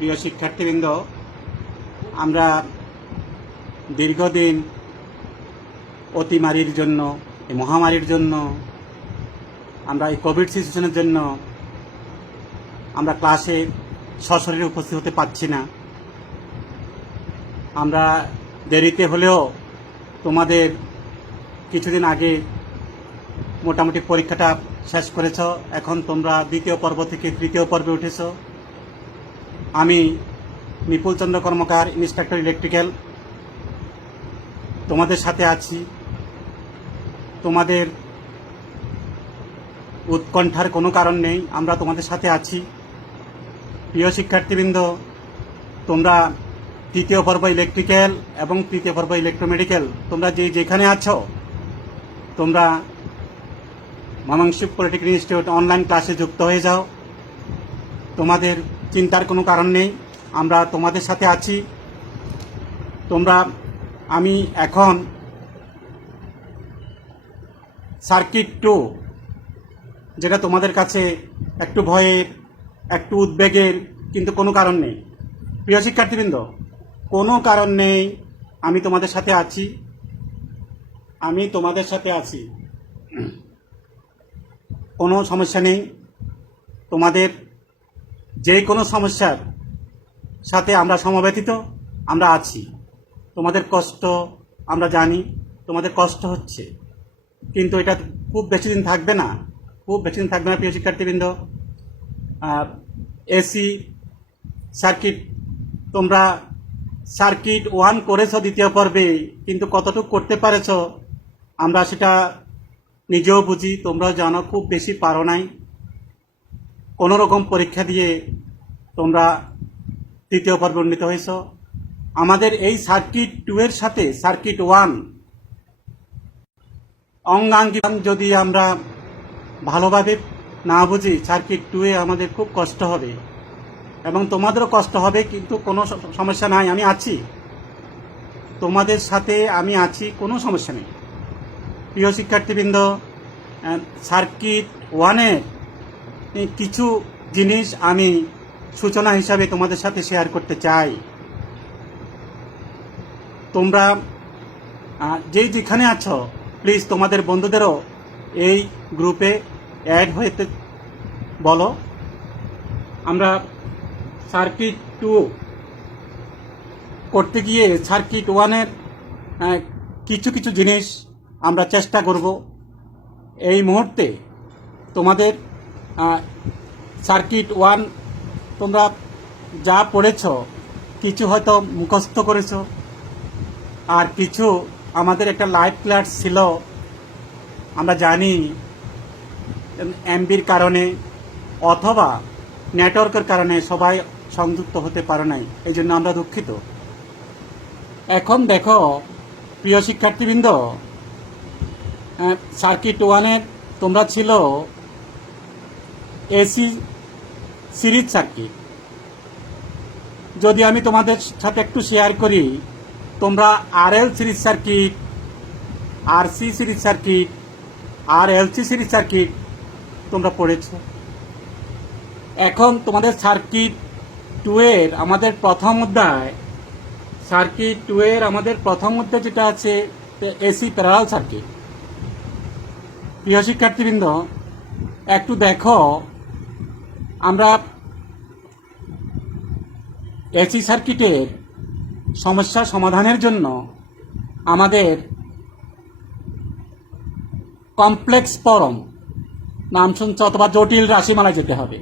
প্রিয় শিক্ষার্থীবৃন্দ, আমরা দীর্ঘদিন অতিমারির জন্য, এই মহামারীর জন্য, আমরা এই কোভিড সিচুয়েশনের জন্য আমরা ক্লাসে সশরীরে উপস্থিত হতে পারছি না। আমরা দেরিতে হলেও তোমাদের কিছুদিন আগে মোটামুটি পরীক্ষাটা শেষ করেছ। এখন তোমরা দ্বিতীয় পর্ব থেকে তৃতীয় পর্বে উঠেছ। আমি নিপুল চন্দ্র কর্মকার, ইন্সট্রাক্টর ইলেকট্রিক্যাল, তোমাদের সাথে আছি। তোমাদের উৎকণ্ঠার কোনো কারণ নেই, আমরা তোমাদের সাথে আছি। প্রিয় শিক্ষার্থীবৃন্দ, তোমরা তৃতীয় পর্ব ইলেকট্রিক্যাল এবং তৃতীয় পর্ব ইলেকট্রোমেডিক্যাল তোমরা যেখানে আছো, তোমরা ময়মনসিংহ পলিটেকনিক ইনস্টিটিউট অনলাইন ক্লাসে যুক্ত হয়ে যাও। তোমাদের চিন্তার কোনো কারণ নেই, আমরা তোমাদের সাথে আছি। আমি এখন সার্কিট 2, যেটা তোমাদের কাছে একটু ভয়ের, একটু উদ্বেগের, কিন্তু কোনো কারণ নেই। প্রিয় শিক্ষার্থীবৃন্দ, কোনো কারণ নেই, আমি তোমাদের সাথে আছি। কোনো সমস্যা নেই। তোমাদের যে কোনো সমস্যার সাথে আমরা সমব্যথিত, আমরা আছি। তোমাদের কষ্ট আমরা জানি, তোমাদের কষ্ট হচ্ছে, কিন্তু এটা খুব বেশি দিন থাকবে না, প্রিয় শিক্ষার্থীবৃন্দ। এসি সার্কিট, তোমরা সার্কিট 1 করেছ দ্বিতীয় পর্বে, কিন্তু কতটুকু করতে পারেছ আমরা সেটা নিজেও বুঝি, তোমরাও জানো, খুব বেশি পারো নাই। কোনো রকম পরীক্ষা দিয়ে তোমরা তৃতীয় পর্বে উন্নীত হয়েছ। আমাদের এই সার্কিট 2 এর সাথে সার্কিট 1 অঙ্গাঙ্গি যদি আমরা ভালোভাবে না বুঝি, সার্কিট 2 এ আমাদের খুব কষ্ট হবে এবং তোমাদেরও কষ্ট হবে, কিন্তু কোনো সমস্যা নাই, আমি আছি তোমাদের সাথে, আমি আছি, কোনো সমস্যা নেই। প্রিয় শিক্ষার্থীবৃন্দ, সার্কিট 1 এর কিছু জিনিস আমি সূচনা হিসাবে তোমাদের সাথে শেয়ার করতে চাই। তোমরা যেখানে আছো, প্লিজ তোমাদের বন্ধুদেরও এই গ্রুপে অ্যাড হতে বলো। আমরা সার্কিট 2 করতে গিয়ে সার্কিট 1 এর কিছু জিনিস আমরা চেষ্টা করব। এই মুহূর্তে তোমাদের সার্কিট 1 তোমরা যা পড়েছ, কিছু হয়তো মুখস্থ করেছ, আর কিছু আমাদের একটা লাইভ ক্লাস ছিল। আমরা জানি এমবির কারণে অথবা নেটওয়ার্কের কারণে সবাই সংযুক্ত হতে পারে নাই, এই জন্য আমরা দুঃখিত। এখন দেখো প্রিয় শিক্ষার্থীবৃন্দ, সার্কিট 1 এর তোমরা ছিল এসি সিরিজ সার্কিট। যদি আমি তোমাদের সাথে একটু শেয়ার করি, তোমরা RL series circuit, RC series circuit, আর এলসি সিরিজ সার্কিট তোমরা পড়েছ। এখন তোমাদের সার্কিট 2 এর আমাদের প্রথম অধ্যায়, যেটা আছে এসি প্যারালাল সার্কিট। প্রিয় শিক্ষার্থীবৃন্দ, একটু দেখো, আমরা এসি সার্কিটের সমস্যা সমাধানের জন্য আমাদের কমপ্লেক্স ফর্ম নাম শুনছে, অথবা জটিল রাশিমালায় যেতে হবে।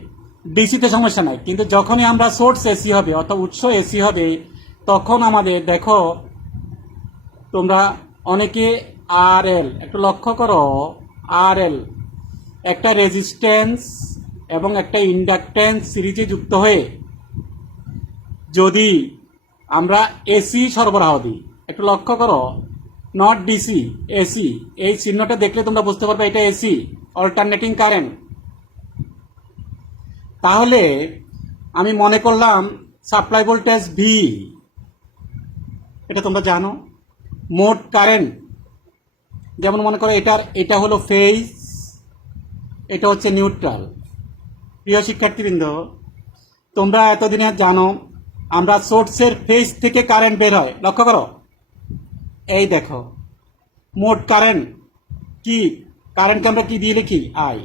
ডিসিতে সমস্যা নাই, কিন্তু যখনই আমরা সোর্স এসি হবে অথবা উৎস এসি হবে, তখন আমাদের দেখো, তোমরা অনেকে আরএল, একটু লক্ষ্য করো, আরএল একটা রেজিস্ট্যান্স এবং একটা ইন্ডাকট্যান্স সিরিজে যুক্ত হয়ে যদি আমরা এসি সরবরাহ দিই, একটু লক্ষ্য করো, নট ডিসি, এসি, এই চিহ্নটা দেখলে তোমরা বুঝতে পারবে এটা এসি, অল্টারনেটিং কারেন্ট। তাহলে আমি মনে করলাম সাপ্লাই ভোল্টেজ ভি, এটা তোমরা জানো। মোট কারেন্ট, যেমন মনে করো এটা হলো ফেজ, এটা হচ্ছে নিউট্রাল। প্রিয় শিক্ষার্থীবৃন্দ, তোমরা এতদিনে জানো আমরা সোর্সের ফেজ থেকে কারেন্ট বের হয়, লক্ষ্য করো। এই দেখো, মোট কারেন্ট কি, কারেন্টকে আমরা কি দিয়ে লিখি, আই।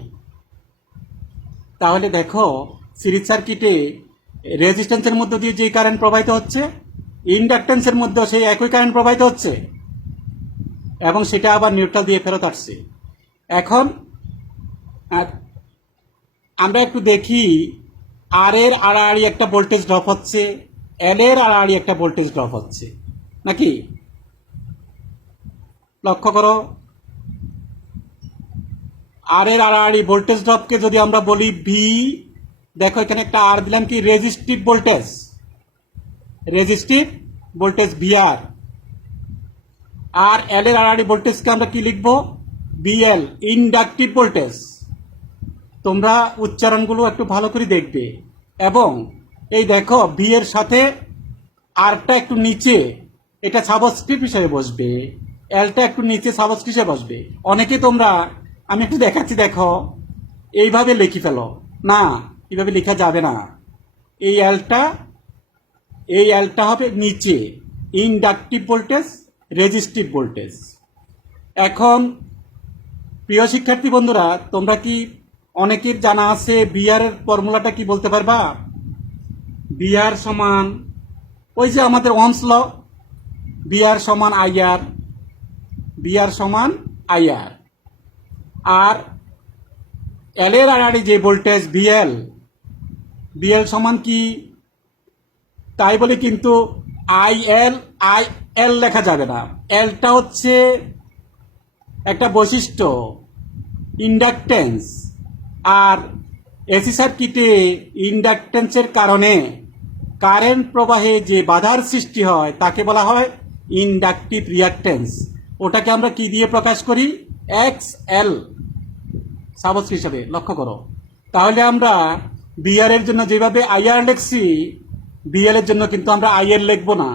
তাহলে দেখো সিরিজ সার্কিটে রেজিস্ট্যান্সের মধ্য দিয়ে যে কারেন্ট প্রবাহিত হচ্ছে, ইন্ডাকটেন্সের মধ্যেও সেই একই কারেন্ট প্রবাহিত হচ্ছে, এবং সেটা আবার নিউট্রাল দিয়ে ফেরত আসছে। এখন আমরা একটু দেখি, আর এর আড়াআড়ি একটা ভোল্টেজ ড্রপ হচ্ছে, এল এর আড়াআড়ি একটা ভোল্টেজ ড্রপ হচ্ছে, নাকি? লক্ষ্য করো, আর এর আড়াআড়ি ভোল্টেজ ড্রপকে যদি আমরা বলি ভি, দেখো এখানে একটা আর দিলাম, কি resistive voltage, resistive voltage VR. আর এল এর আড়াআড়ি ভোল্টেজকে আমরা কি লিখবো, বিএল, ইন্ডাকটিভ ভোল্টেজ। তোমরা উচ্চারণগুলো একটু ভালো করে দেখবে। এবং এই দেখো ভি এর সাথে আরটা একটু নিচে, এটা সাবস্ক্রিপ্ট হিসেবে বসবে, এলটা একটু নিচে সাবস্ক্রিপ্ট হিসেবে বসবে। অনেকে তোমরা, আমি একটু দেখাচ্ছি, দেখো এইভাবে লিখি ফেলো, না এইভাবে লেখা যাবে না। এই এলটা হবে নিচে, ইন্ডাকটিভ ভোল্টেজ, রেজিস্টিভ ভোল্টেজ। এখন প্রিয় শিক্ষার্থী বন্ধুরা, তোমরা কি, অনেকের জানা আছে বিআর এর ফর্মুলাটা কি বলতে পারবা? বিআর সমান ওই যে আমাদের ওহমস ল, বিআর সমান আইআর, বিআর সমান আইআর। আর এল এর আড়াআড়ি যে ভোল্টেজ বিএল, বিএল সমান কি, তাই বলে কিন্তু আই এল লেখা যাবে না। এলটা হচ্ছে একটা বৈশিষ্ট্য, ইন্ডাকটেন্স। আর এসি সার্কিটে ইন্ডাকটেন্সের কারণে কারেন্ট প্রবাহে যে বাধার সৃষ্টি হয় তাকে বলা হয় ইন্ডাকটিভ রিয়াক্টেন্স। ওটাকে আমরা কি দিয়ে প্রকাশ করি, এক্স এল সাবস্ক্রিপ্ট হিসাবে, লক্ষ্য করো। তাহলে আমরা বিআর এর জন্য যেভাবে আইআর লিখছি, বিএল এর জন্য কিন্তু আমরা আইএল লিখবো না।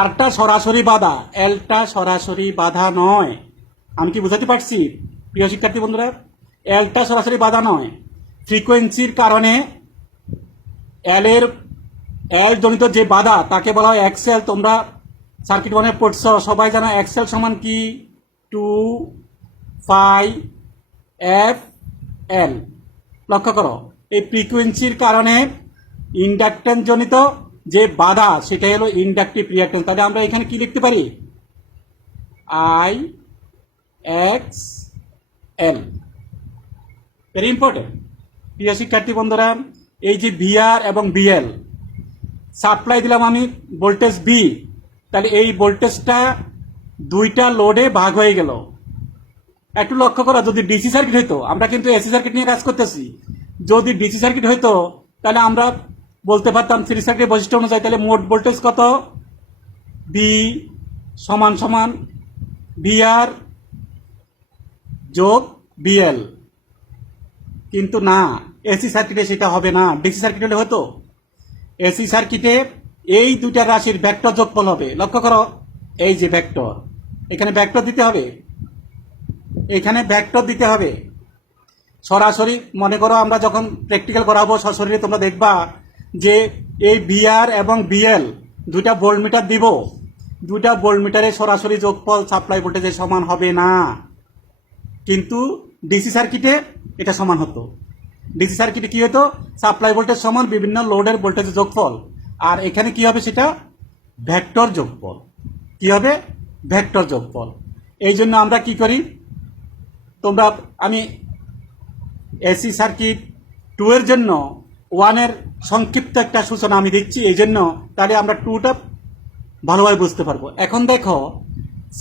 আরটা সরাসরি বাধা, এলটা সরাসরি বাধা নয়। আমি কি বুঝাতে পারছি প্রিয় শিক্ষার্থী বন্ধুরা? এলটা সরাসরি বাধা নয়, ফ্রিকোয়েন্সির কারণে এল জনিত যে বাধা তাকে বলা হয় এক্সএল। তোমরা সার্কিট ওয়ানে পড়ছ, সবাই জানো এক্সএল সমান কি, 2πf এল। লক্ষ্য করো, এই ফ্রিকোয়েন্সির কারণে ইন্ডাকটেন্স জনিত যে বাধা সেটা হলো ইন্ডাকটিভ রিয়াক্টেন্স। তাহলে আমরা এখানে কি লিখতে পারি, I X L. Very important প্রিয় শিক্ষার্থী বন্ধুরা। এই যে ভিআর এবং বিএল, সাপ্লাই দিলাম আমি ভোল্টেজ বি, তাহলে এই ভোল্টেজটা দুইটা লোডে ভাগ হয়ে গেল। একটু লক্ষ্য করো, যদি ডিসি সার্কিট হইতো, আমরা কিন্তু এসি সার্কিট নিয়ে কাজ করতেছি, যদি ডিসি সার্কিট হইতো তাহলে আমরা বলতে পারতাম সিরিজ সার্কিটের বৈশিষ্ট্য অনুযায়ী, তাহলে মোট ভোল্টেজ কত, বি সমান সমান ভিআর যোগ বিএল। কিন্তু না, এসি সার্কিটে সেটা হবে না, ডিসি সার্কিট হলে হতো। এসি সার্কিটে এই দুইটা রাশির ভেক্টর যোগফল হবে। লক্ষ্য করো, এই যে ভেক্টর, এখানে ভেক্টর দিতে হবে, এখানে ভেক্টর দিতে হবে সরাসরি। মনে করো আমরা যখন প্র্যাকটিক্যাল করাবো সশরীরে, তোমরা দেখবা যে এই ভিআর এবং বিএল দুইটা ভোল্টমিটার দিব, দুইটা ভোল্টমিটারের সরাসরি যোগফল সাপ্লাই ভোল্টেজের সমান হবে না। কিন্তু ডিসি সার্কিটে এটা সমান হতো। ডিসি সার্কিটে কি হতো, সাপ্লাই ভোল্টেজ সমান বিভিন্ন লোডের ভোল্টেজের যোগফল, আর এখানে কি হবে, সেটা ভেক্টর যোগফল। কি হবে, ভেক্টর যোগফল। এই জন্য আমরা কি করি, তোমরা, আমি এসি সার্কিট 2 এর জন্য 1 এর সংক্ষিপ্ত একটা সূচনা আমি দিচ্ছি, এই জন্য তাহলে আমরা 2টা ভালোভাবে বুঝতে পারবো। এখন দেখো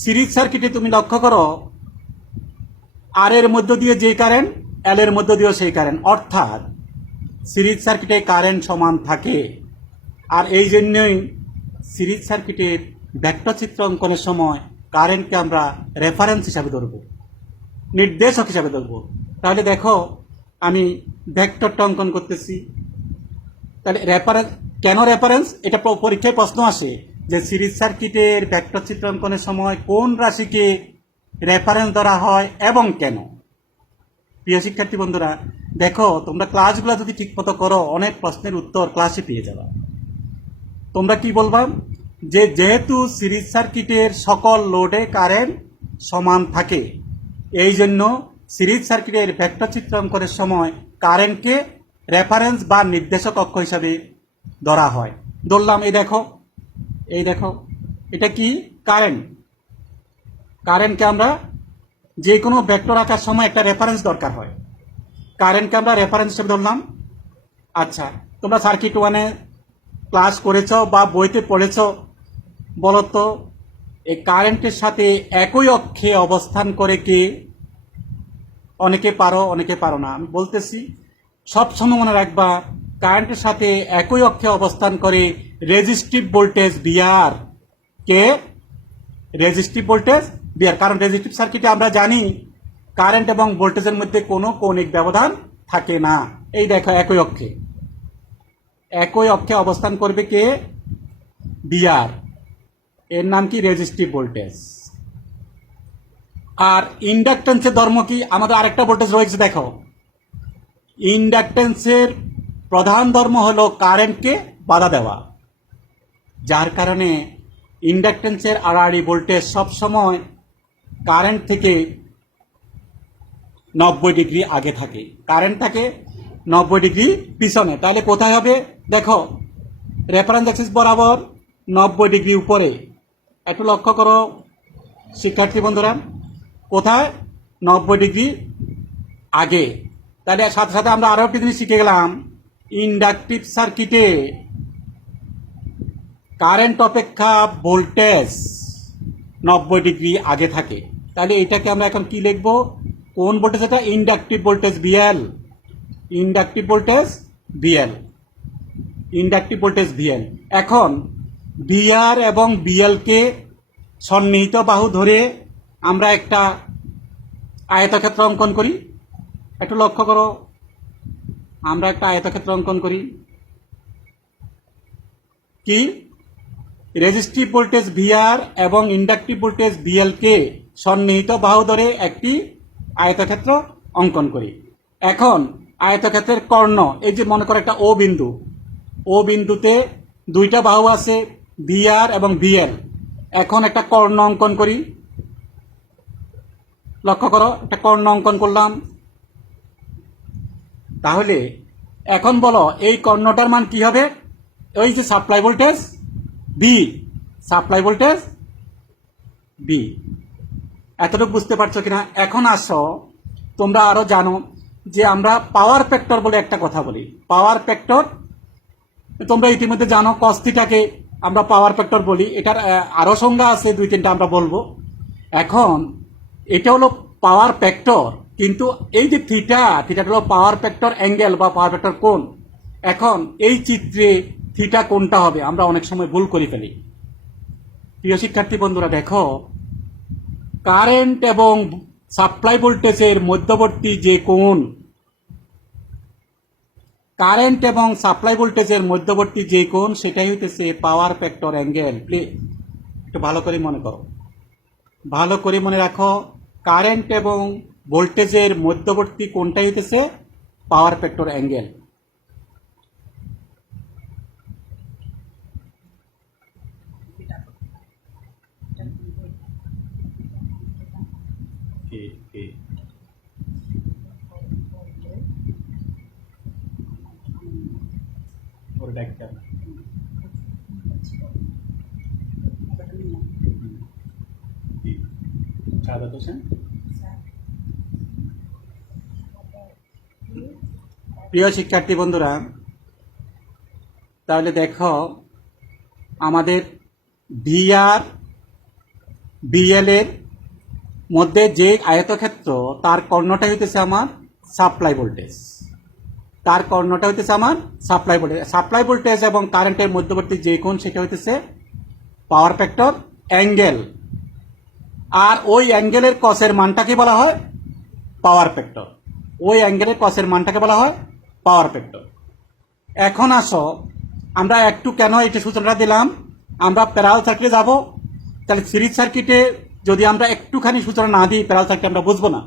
সিরিজ সার্কিটে তুমি লক্ষ্য করো, আর এর মধ্য দিয়ে যে কারেন্ট, এল এর মধ্য দিয়েও সেই কারেন্ট, অর্থাৎ সিরিজ সার্কিটে কারেন্ট সমান থাকে। আর এই জন্যই সিরিজ সার্কিটের ভেক্টর চিত্র অঙ্কনের সময় কারেন্টকে আমরা রেফারেন্স হিসাবে ধরব, নির্দেশক হিসাবে ধরব। তাহলে দেখো আমি ভেক্টরটা অঙ্কন করতেছি, তাহলে রেফারেন্স কেন, রেফারেন্স এটা পরীক্ষায় প্রশ্ন আসে যে সিরিজ সার্কিটের ভেক্টর চিত্র অঙ্কনের সময় কোন রাশিকে রেফারেন্স ধরা হয় এবং কেন। প্রিয় শিক্ষার্থী বন্ধুরা, দেখো তোমরা ক্লাসগুলো যদি ঠিক মতো করো, অনেক প্রশ্নের উত্তর ক্লাসে পেয়ে যাবা। তোমরা কি বলবা যে যেহেতু সিরিজ সার্কিটের সকল লোডে কারেন্ট সমান থাকে, এই জন্য সিরিজ সার্কিটের ভেক্টর চিত্র অঙ্কনের সময় কারেন্টকে রেফারেন্স বা নির্দেশক অক্ষ হিসাবে ধরা হয়। ধরলাম এই দেখো এটা কি কারেন্ট। কারেন্টকে আমরা যে কোনো ভেক্টর আঁকার সময় একটা রেফারেন্স দরকার হয়, কারেন্টকে আমরা রেফারেন্স হিসেবে ধরলাম। আচ্ছা, তোমরা সার্কিট ওয়ানে ক্লাস করেছ বা বইতে পড়েছ, বলতো এই কারেন্টের সাথে একই অক্ষে অবস্থান করে কে? অনেকে পারো অনেকে পারো না, আমি বলতেছি সবসময় মনে রাখবা কারেন্টের সাথে একই অক্ষে অবস্থান করে রেজিস্টিভ ভোল্টেজ বিআর। কে? Resistive voltage VR. কারণ রেজিস্টিভ সার্কিটে আমরা জানি কারেন্ট এবং ভোল্টেজের মধ্যে কোনো কৌণিক ব্যবধান থাকে না। এই দেখো একই অক্ষে অবস্থান করবে কে? বিআর। এর নাম কি? Resistive voltage. আর ইন্ডাকটেন্সের ধর্ম কি? আমাদের আরেকটা ভোল্টেজ রয়েছে, দেখো ইন্ডাকটেন্সের প্রধান ধর্ম হলো কারেন্টকে বাধা দেওয়া, যার কারণে ইন্ডাকটেন্সের আড়াআড়ি ভোল্টেজ সবসময় কারেন্ট থেকে 90 ডিগ্রি আগে থাকে, কারেন্ট থাকে 90 ডিগ্রি পিছনে। তাহলে কোথায় হবে? দেখো রেফারেন্স অ্যাক্সিস বরাবর 90 ডিগ্রি উপরে। একটু লক্ষ্য করো শিক্ষার্থী বন্ধুরা, কোথায়? 90 ডিগ্রি আগে। তাহলে সাথে সাথে আমরা আরো একটি জিনিস শিখে গেলাম, ইন্ডাকটিভ সার্কিটে কারেন্ট অপেক্ষা ভোল্টেজ 90 ডিগ্রি আগে থাকে। তাহলে এটাকে আমরা এখন কি লিখবো? কোন ভোল্টেজ এটা? Inductive voltage BL. Inductive voltage BL. Inductive voltage BL. এখন বিআর এবং বিএল কে সন্নিহিত বাহু ধরে আমরা একটা আয়তক্ষেত্র অঙ্কন করি। একটু লক্ষ্য করো, আমরা একটা আয়তক্ষেত্র অঙ্কন করি। কি? রেজিস্টিভ ভোল্টেজ ভিআর এবং ইন্ডাকটিভ ভোল্টেজ বিএল কে সন্নিহিত বাহু ধরে একটি আয়তক্ষেত্র অঙ্কন করি। এখন আয়তক্ষেত্রের কর্ণ, এই যে মনে করো একটা ও বিন্দু, ও বিন্দুতে দুইটা বাহু আছে ভিআর এবং বিএল। এখন একটা কর্ণ অঙ্কন করি। লক্ষ্য করো, একটা কর্ণ অঙ্কন করলাম। তাহলে এখন বলো এই কর্ণটার মান কি হবে? ওই যে supply voltage B, supply voltage B. এতটুকু বুঝতে পারছো কিনা? এখন আসো, তোমরা আরো জানো যে আমরা পাওয়ার ফ্যাক্টর বলে একটা কথা বলি। পাওয়ার ফ্যাক্টর তোমরা ইতিমধ্যে জানো, কস থিটাকে আমরা পাওয়ার ফ্যাক্টর বলি। এটার আরো সংজ্ঞা আছে, 2-3টা আমরা বলবো। এখন এটা হলো পাওয়ার ফ্যাক্টর, কিন্তু এই যে থিটা হলো পাওয়ার ফ্যাক্টর অ্যাঙ্গেল বা পাওয়ার ফ্যাক্টর কোণ। এখন এই চিত্রে থিটা কোনটা হবে আমরা অনেক সময় ভুল করে ফেলি। প্রিয় শিক্ষার্থী বন্ধুরা, দেখো কারেন্ট এবং সাপ্লাই ভোল্টেজের মধ্যবর্তী যে কোণ, কারেন্ট এবং সাপ্লাই ভোল্টেজের মধ্যবর্তী যে কোণ, সেটাই হইতেছে পাওয়ার ফ্যাক্টর অ্যাঙ্গেল। প্লিজ একটু ভালো করে মনে করো, ভালো করে মনে রাখো, কারেন্ট এবং ভোল্টেজের মধ্যবর্তী কোণটাই হইতেছে পাওয়ার ফ্যাক্টর অ্যাঙ্গেল। প্রিয় শিক্ষার্থী বন্ধুরা, তাহলে দেখো আমাদের ভিআর বিএল এর মধ্যে যে আয়তক্ষেত্র, তার কর্ণটা হইতেছে আমার সাপ্লাই ভোল্টেজ। তার কর্ণটা হইতেছে আমার সাপ্লাই ভোল্টেজ। সাপ্লাই ভোল্টেজ এবং কারেন্টের মধ্যবর্তী যে কোণ, সেটা হইতেছে পাওয়ার ফ্যাক্টর অ্যাঙ্গেল। আর ওই অ্যাঙ্গেলের কসের মানটাকে বলা হয় পাওয়ার ফ্যাক্টর। ওই অ্যাঙ্গেলের কসের মানটাকে বলা হয় পাওয়ার ফ্যাক্টর। এখন আসো, আমরা একটু কেন এটা সূচনাটা দিলাম, আমরা প্যারালাল সার্কিটে যাব। তাহলে সিরিজ সার্কিটে যদি আমরা একটুখানি সূচনা না দিই, প্যারালাল সার্কিট আমরা বুঝবো না।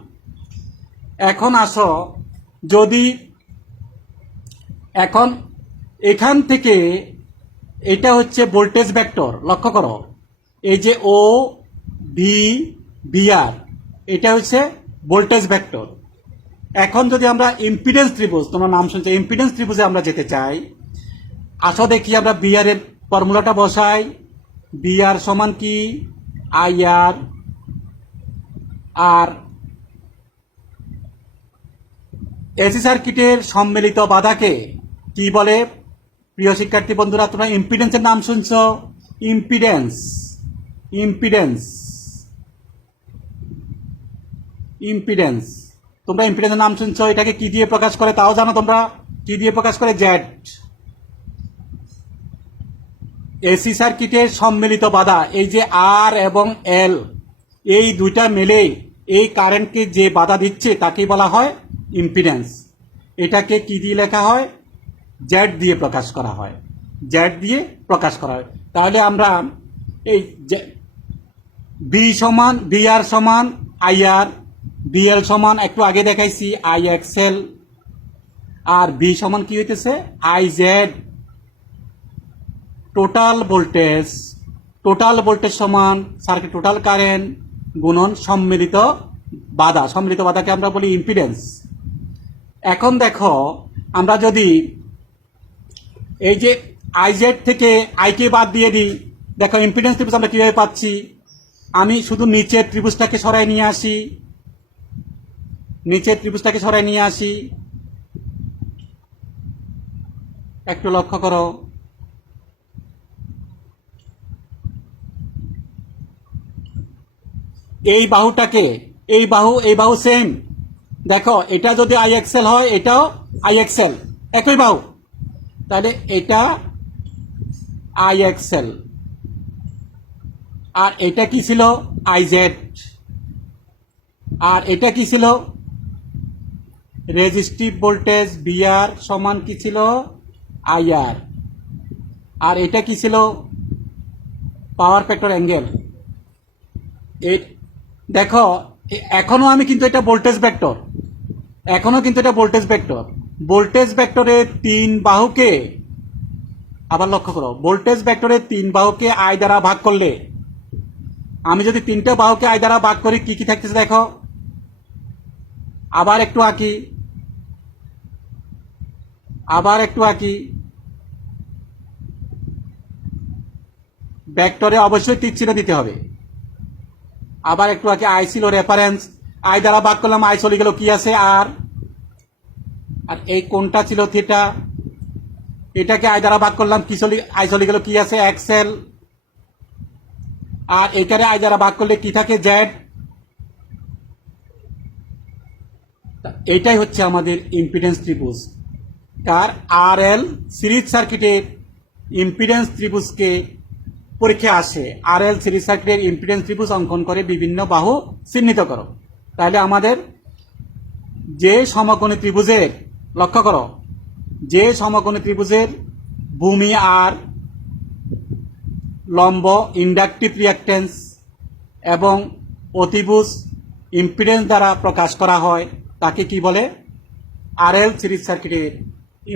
এখন আসো, যদি এখন এখান থেকে এটা হচ্ছে ভোল্টেজ ভেক্টর, লক্ষ্য করো। এই যে ও ভি বিআর, এটা হচ্ছে ভোল্টেজ ভেক্টর। এখন যদি আমরা ইম্পিডেন্স ত্রিভুজ, তোমার নাম শুনছো, ইম্পিডেন্স ত্রিভুজে আমরা যেতে চাই, আসো দেখি আমরা বিআর এর ফর্মুলাটা বসাই। বিআর সমান কি? আইআর। আর এসি সার্কিটের সম্মিলিত বাধাকে কি বলে? প্রিয় শিক্ষার্থী বন্ধুরা, তোমরা ইম্পিডেন্সের নাম শুনছ? Impedance, impedance, impedance. তোমরা ইম্পিডেন্সের নাম শুনছ। এটাকে কি দিয়ে প্রকাশ করে তাও জানো তোমরা? কি দিয়ে প্রকাশ করে? জেড। এসি সার্কিটের সম্মিলিত বাধা, এই যে আর এবং এল, এই দুইটা মিলে এই কারেন্টকে যে বাধা দিচ্ছে তাকে বলা হয় ইম্পিডেন্স। এটাকে কি দিয়ে লেখা হয়? জেড দিয়ে প্রকাশ করা হয়, জেড দিয়ে প্রকাশ করা হয়। তাহলে আমরা এই বি সমান বিআর সমান আইআর, বিএল সমান একটু আগে দেখাইছি আই এক্সএল, আর বি সমান কি হইতেছে? I Z. Total voltage, total voltage সমান সার্কিট টোটাল কারেন্ট গুণন সম্মিলিত বাধা। সম্মিলিত বাধাকে আমরা বলি ইম্পিডেন্স। এখন দেখো, আমরা যদি এই যে আইজেড থেকে আইকে বাদ দিয়ে দিই, দেখো ইম্পিডেন্স ত্রিভুজ আমরা কিভাবে পাচ্ছি? আমি শুধু নিচের ত্রিভুজটাকে সরাই নিয়ে আসি, নিচের ত্রিভুজটাকে সরাই নিয়ে আসি, একটু লক্ষ্য করো। এই বাহুটাকে, এই বাহু সেম। দেখো এটা যদি আই এক্সেল হয়, এটাও আই এক্সেল, একই বাহু। তাহলে এটা আই এক্সেল, আর এটা কি ছিল? I Z. আর এটা কি ছিল? রেজিস্টিভ ভোল্টেজ বিআর সমান কি ছিল? আইআর। আর এটা কি ছিল? Power factor angle. দেখো এখনো আমি কিন্তু এটা ভোল্টেজ ভেক্টর, এখনো কিন্তু এটা ভোল্টেজ ভেক্টর। ভোল্টেজ ভেক্টরের তিন বাহুকে, আবার লক্ষ্য করো, ভোল্টেজ ভেক্টরের তিন বাহুকে আই দ্বারা ভাগ করলে, আমি যদি তিনটা বাহুকে আই দ্বারা ভাগ করি কি কি থাকতেছে দেখো। আবার একটু আঁকি, আবার একটু আঁকি। ভেক্টরে অবশ্যই তীর চিহ্ন দিতে হবে। আবার একটু আগে আই ছিল রেফারেন্স, আই দ্বারা ভাগ করলাম, আই চলে গেল কি আছে? আর আর এই কোনটা ছিল? থিটা। এটাকে আই দ্বারা ভাগ করলাম, কি চলে? আই চলে গেল কি আছে? এক্সেল। আর এটারে আই দ্বারা ভাগ করলে কি থাকে? জেড। এইটাই হচ্ছে আমাদের ইম্পিডেন্স ত্রিভুজ। কার? আর এল সিরিজ সার্কিটের ইম্পিডেন্স ত্রিভুজকে পরীক্ষা আসে। আর এল সিরিজ সার্কিটের ইম্পিডেন্স ত্রিভুজ অঙ্কন করে বিভিন্ন বাহু চিহ্নিত করো। তাহলে আমাদের যে সমকোণী ত্রিভুজের, লক্ষ্য করো, যে সমকোণী ত্রিভুজের ভূমি আর লম্ব ইন্ডাকটিভ রিঅ্যাকট্যান্স এবং অতিভুজ ইম্পিডেন্স দ্বারা প্রকাশ করা হয় তাকে কি বলে? আর এল সিরিজ সার্কিটের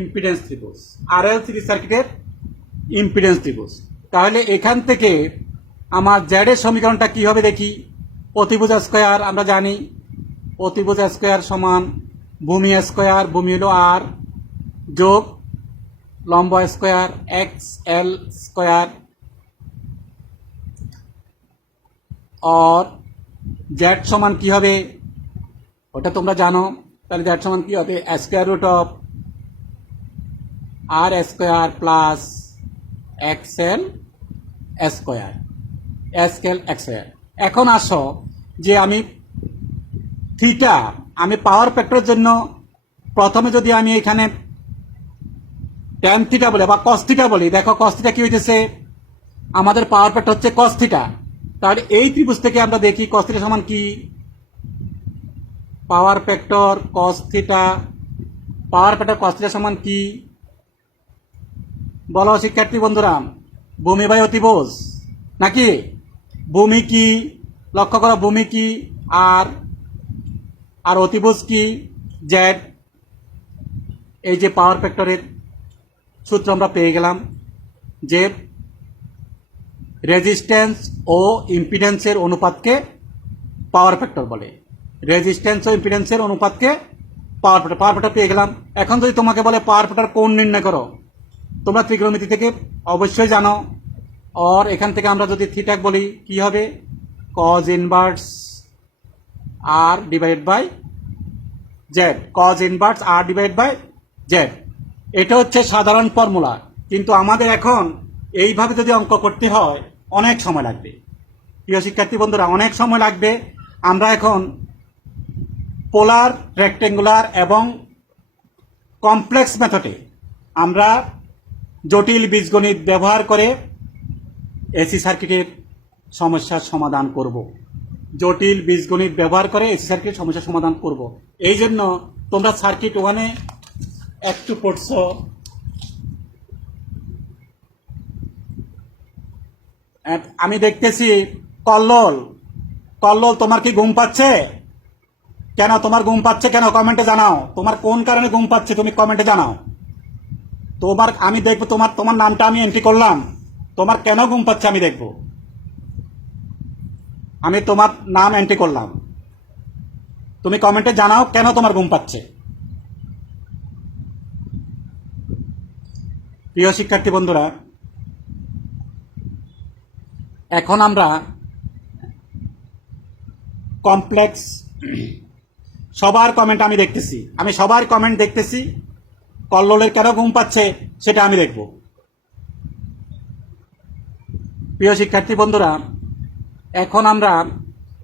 ইম্পিডেন্স ত্রিভুজ। আর এল সিরিজ সার্কিটের ইম্পিডেন্স ত্রিভুজ। তাহলে এখান থেকে আমার জেড এর সমীকরণটা কি হবে দেখি। অতিভুজ স্কয়ার আমরা জানি, অতিভুজ স্কয়ার সমান ভূমি স্কয়ার, ভূমি হলো আর, যোগ লম্ব স্কয়ার এক্স এল স্কয়ার, और জেড সমান কি হবে ওটা তোমরা জানো। তাহলে জেড সমান কি হবে? Square root of R square plus XL square, scale square. এখন আসো যে আমি থিটা, আমি পাওয়ার ফ্যাক্টরের জন্য প্রথমে যদি আমি এখানে ট্যান থিটা বলি বা কস থিটা বলি, দেখো কস থিটা কি হইতেছে? আমাদের পাওয়ার ফ্যাক্টর হচ্ছে কস থিটা। তাহলে এই ত্রিভুজ থেকে আমরা দেখি কস থিটা সমান কি? Power factor cos theta, power factor cos theta সমান কি? বলো শিক্ষার্থী বন্ধুরা। ভূমি বাই অতিভুজ নাকি? ভূমি কি? লক্ষ্য করো, ভূমি কি? আর আর অতিভুজ কি? জেড। এই যে পাওয়ার ফ্যাক্টরের সূত্র আমরা পেয়ে গেলাম। যে রেজিস্ট্যান্স ও ইম্পিডেন্সের অনুপাতকে পাওয়ার ফ্যাক্টর বলে। রেজিস্ট্যান্স ও ইম্পিডেন্সের অনুপাতকে পাওয়ার ফ্যাক্টর পেয়ে গেলাম। এখন যদি তোমাকে বলে পাওয়ার ফ্যাক্টর কোণ নির্ণয় করো, তোমরা ত্রিকোণমিতি থেকে অবশ্যই জানো। আর এখান থেকে আমরা যদি থিটা বলি কি হবে, cos inverse R divide by Z, cos inverse R divide by Z. এটা হচ্ছে সাধারণ ফর্মুলা, কিন্তু আমাদের এখন এইভাবে যদি অঙ্ক করতে হয় অনেক সময় লাগবে। প্রিয় শিক্ষার্থী বন্ধুরা, অনেক সময় লাগবে। আমরা এখন পোলার, রেক্টেঙ্গুলার এবং কমপ্লেক্স মেথডে আমরা জটিল বীজগণিত ব্যবহার করে এসি সার্কিটের সমস্যার সমাধান করব। জটিল বীজগণিত ব্যবহার করে এসি সার্কিটের সমস্যার সমাধান করব। এই জন্য তোমরা সার্কিট ওয়ানে একটু পড়ছো, আমি দেখতেছি কল্লোল, কল্লোল তোমার কি ঘুম পাচ্ছে? কেন তোমার ঘুম পাচ্ছে কেন? কমেন্টে জানাও। তোমার কোন কারণে ঘুম পাচ্ছে তুমি কমেন্টে জানাও। তোমার আমি দেখবো, তোমার নামটা আমি এন্ট্রি করলাম, তোমার কেন ঘুম পাচ্ছে আমি দেখব। আমি তোমার নাম এন্ট্রি করলাম, তুমি কমেন্টে জানাও কেন তোমার ঘুম পাচ্ছে। প্রিয় শিক্ষার্থী বন্ধুরা, এখন আমরা কমপ্লেক্স, সবার কমেন্ট আমি দেখতেছি, আমি সবার কমেন্ট দেখতেছি। কল্লোলের কেন ঘুম পাচ্ছে সেটা আমি দেখব। প্রিয় শিক্ষার্থী বন্ধুরা, এখন আমরা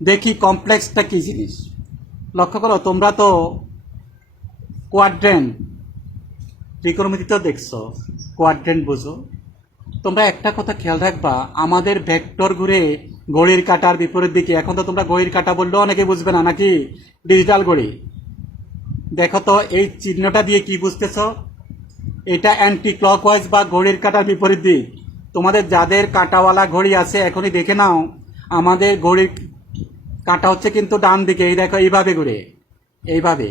দেখি কমপ্লেক্সটা কি জিনিস। লক্ষ্য করো, তোমরা তো কোয়াড্রেন্ট ত্রিকোণমিতি তো দেখছো, কোয়াড্রেন্ট বুঝো। তোমরা একটা কথা খেয়াল রাখবা, আমাদের ভেক্টর ঘুরে ঘড়ির কাঁটার বিপরীত দিকে। এখন তো তোমরা ঘড়ির কাঁটা বললেও অনেকে বুঝবে না, নাকি ডিজিটাল ঘড়ি। দেখো তো এই চিহ্নটা দিয়ে কি বুঝতেছ? এটা অ্যান্টি ক্লকওয়াইজ বা ঘড়ির কাঁটার বিপরীত দিক। তোমাদের যাদের কাঁটাওয়ালা ঘড়ি আছে এখনই দেখে নাও, আমাদের ঘড়ির কাঁটা হচ্ছে কিন্তু ডান দিকে। এই দেখো এইভাবে ঘুরে, এইভাবে।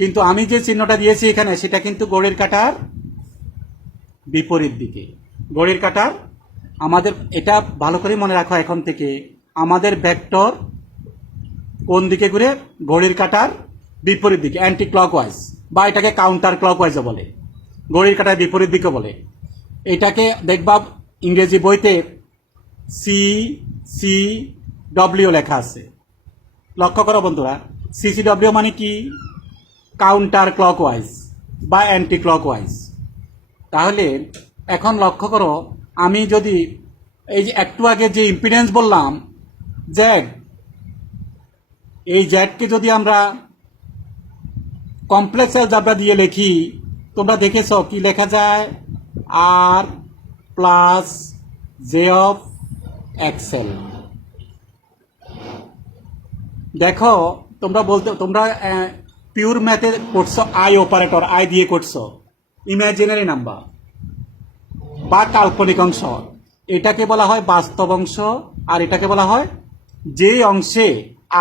কিন্তু আমি যে চিহ্নটা দিয়েছি এখানে সেটা কিন্তু ঘড়ির কাঁটার বিপরীত দিকে। ঘড়ির কাঁটার আমাদের, এটা ভালো করে মনে রাখো এখন থেকে, আমাদের ভেক্টর কোন দিকে ঘুরে? ঘড়ির কাঁটার বিপরীত দিকে, অ্যান্টি ক্লকওয়াইজ, বা এটাকে কাউন্টার ক্লকওয়াইজও বলে, ঘড়ির কাঁটার বিপরীত দিকে বলে। এটাকে দেখবা ইংরেজি বইতে CCW লেখা আছে। লক্ষ্য করো বন্ধুরা, CCW মানে কি? কাউন্টার ক্লকওয়াইজ বা অ্যান্টি ক্লকওয়াইজ। তাহলে এখন লক্ষ্য করো, আমি যদি এই যে একটু আগে যে ইম্পিডেন্স বললাম জেড, এই জেডকে যদি আমরা কমপ্লেক্স অ্যালজেব্রা দিয়ে লিখি, তোমরা দেখেছ কি লেখা যায়? আর প্লাস জে অফ এক্সেল। দেখো তোমরা পিওর ম্যাথে করছো আই অপারেটর, আই দিয়ে করছো ইমাজিনারি নাম্বার বা কাল্পনিক অংশ। এটাকে বলা হয় বাস্তব অংশ, আর এটাকে বলা হয় যে অংশে